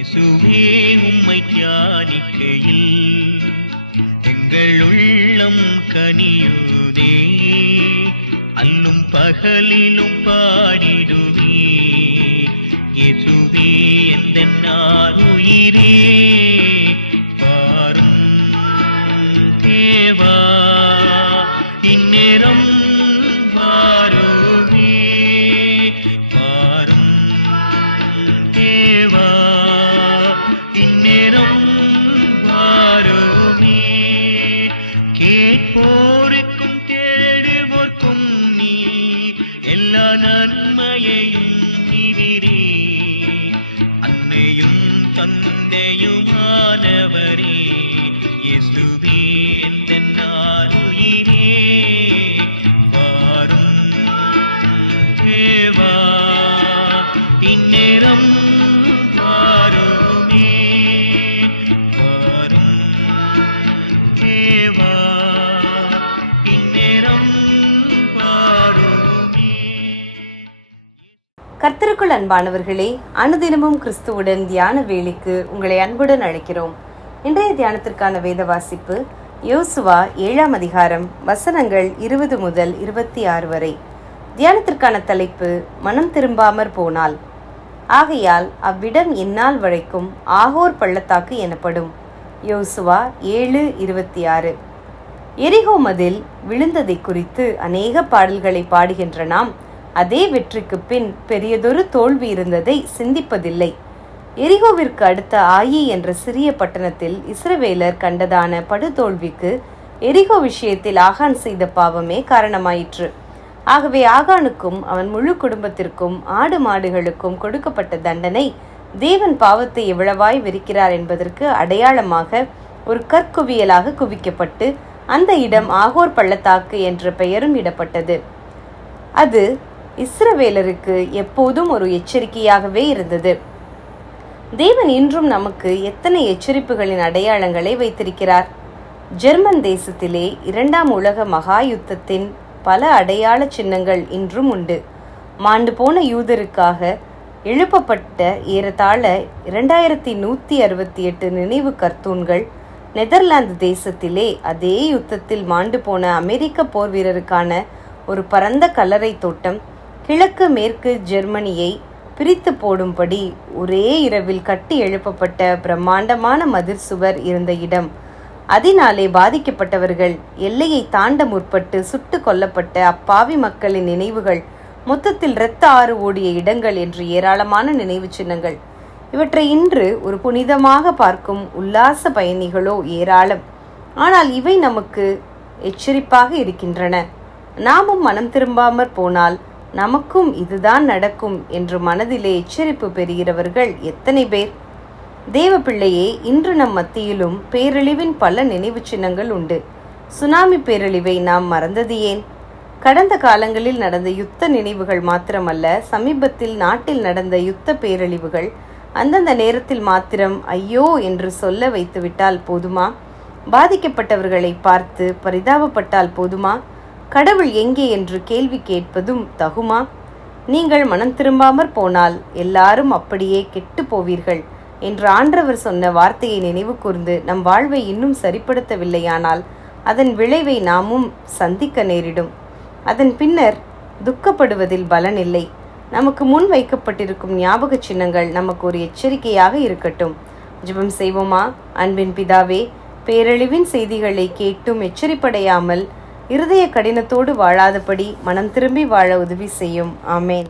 இயேசுவே உம்மை தியானிக்கையில் எங்கள் உள்ளம் கனியுதே, அல்லும் பகலிலும் பாடிடுவே. இயேசுவே எந்தன் ஆருயிரே, பாரும் தேவா இந்நேரம் வாருமே, பாரும் தேவா இந்நேரம் வாருமே. கேட்போருக்கும் தேடுவோர்க்கும் நீ எல்லா நன்மையையும் நீரே, அன்னையும் தந்தையுமானவரே. இயேசுவே எந்தன் ஆருயிரே, வாரும் தேவா இந்நேரம் வாருமே, வாரும் தேவா இந்நேரம் வாருமே. கர்த்தருக்குள் அன்பானவர்களே, அனுதினமும் கிறிஸ்துவுடன் தியான வேளைக்கு உங்களை அன்புடன் அழைக்கிறோம். இன்றைய தியானத்திற்கான வேத வாசிப்பு யோசுவா 7ஆம் அதிகாரம் வசனங்கள் 20 முதல் 26 வரை. தியானத்திற்கான தலைப்பு மனம் திரும்பாமற் போனால். ஆகையால் அவ்விடம் இந்நாள் வரைக்கும் ஆகோர் பள்ளத்தாக்கு எனப்படும். யோசுவா 7:26. எரிகோ மதில் விழுந்ததை குறித்து அநேக பாடல்களை பாடுகின்ற நாம் அதே வெற்றிக்கு பின் பெரியதொரு தோல்வி இருந்ததை சிந்திப்பதில்லை. எரிகோவிற்கு அடுத்த ஆயி என்ற சிறிய பட்டணத்தில் இஸ்ரவேலர் கண்டதான படுதோல்விக்கு எரிகோ விஷயத்தில் ஆகான் செய்த பாவமே காரணமாயிற்று. ஆகவே ஆகானுக்கும் அவன் முழு குடும்பத்திற்கும் ஆடு மாடுகளுக்கும் கொடுக்கப்பட்ட தண்டனை தேவன் பாவத்தை எவ்வளவாய் வெறுக்கிறார் என்பதற்கு அடையாளமாக ஒரு கற்குவியலாக குவிக்கப்பட்டு அந்த இடம் ஆகோர் பள்ளத்தாக்கு என்ற பெயரும் இடப்பட்டது. அது இஸ்ரவேலருக்கு எப்போதும் ஒரு எச்சரிக்கையாகவே இருந்தது. தேவன் இன்றும் நமக்கு எத்தனை எச்சரிப்புகளின் அடையாளங்களை வைத்திருக்கிறார். ஜெர்மன் தேசத்திலே 2ஆம் உலக மகா யுத்தத்தின் பல அடையாள சின்னங்கள் இன்றும் உண்டு. மாண்டு போன யூதருக்காக எழுப்பப்பட்ட ஏறத்தாழ 2168 நினைவு கர்த்தூன்கள், நெதர்லாந்து தேசத்திலே அதே யுத்தத்தில் மாண்டு போன அமெரிக்க போர் வீரருக்கான ஒரு பரந்த கல்லறை தோட்டம், கிழக்கு மேற்கு ஜெர்மனியை பிரித்து போடும்படி ஒரே இரவில் கட்டி எழுப்பப்பட்ட பிரம்மாண்டமான மதிர் சுவர் இருந்த இடம், அதனாலே பாதிக்கப்பட்டவர்கள், எல்லையை தாண்ட முற்பட்டு சுட்டு கொல்லப்பட்ட அப்பாவி மக்களின் நினைவுகள், மொத்தத்தில் இரத்த ஆறு ஓடிய இடங்கள் என்று ஏராளமான நினைவு சின்னங்கள். இவற்றை இன்று ஒரு புனிதமாக பார்க்கும் உல்லாச பயணிகளோ ஏராளம். ஆனால் இவை நமக்கு எச்சரிப்பாக இருக்கின்றன. நாமும் மனம் திரும்பாமற் போனால் நமக்கும் இதுதான் நடக்கும் என்று மனதிலே எச்சரிப்பு பெறுகிறவர்கள் எத்தனை பேர்? தேவ பிள்ளையே, இன்று நம் மத்தியிலும் பேரழிவின் பல நினைவு சின்னங்கள் உண்டு. சுனாமி பேரழிவை நாம் மறந்தது ஏன்? கடந்த காலங்களில் நடந்த யுத்த நினைவுகள் மாத்திரமல்ல, சமீபத்தில் நாட்டில் நடந்த யுத்த பேரழிவுகள் அந்தந்த நேரத்தில் மாத்திரம் ஐயோ என்று சொல்ல வைத்துவிட்டால் போதுமா? பாதிக்கப்பட்டவர்களை பார்த்து பரிதாபப்பட்டால் போதுமா? கடவுள் எங்கே என்று கேள்வி கேட்பதும் தகுமா? நீங்கள் மனம் திரும்பாமற் போனால் எல்லாரும் அப்படியே கெட்டு போவீர்கள் என்று ஆண்டவர் சொன்ன வார்த்தையை நினைவு கூர்ந்து நம் வாழ்வை இன்னும் சரிப்படுத்தவில்லையானால் அதன் விளைவை நாமும் சந்திக்க நேரிடும். அதன் பின்னர் துக்கப்படுவதில் பலனில்லை. நமக்கு முன் வைக்கப்பட்டிருக்கும் ஞாபக சின்னங்கள் நமக்கு ஒரு எச்சரிக்கையாக இருக்கட்டும். ஜெபம் செய்வோமா? அன்பின் பிதாவே, பேரழிவின் செய்திகளை கேட்டும் எச்சரிப்படையாமல் இருதய கடினத்தோடு வாழாதபடி மனம் திரும்பி வாழ உதவி செய்யும். ஆமேன்.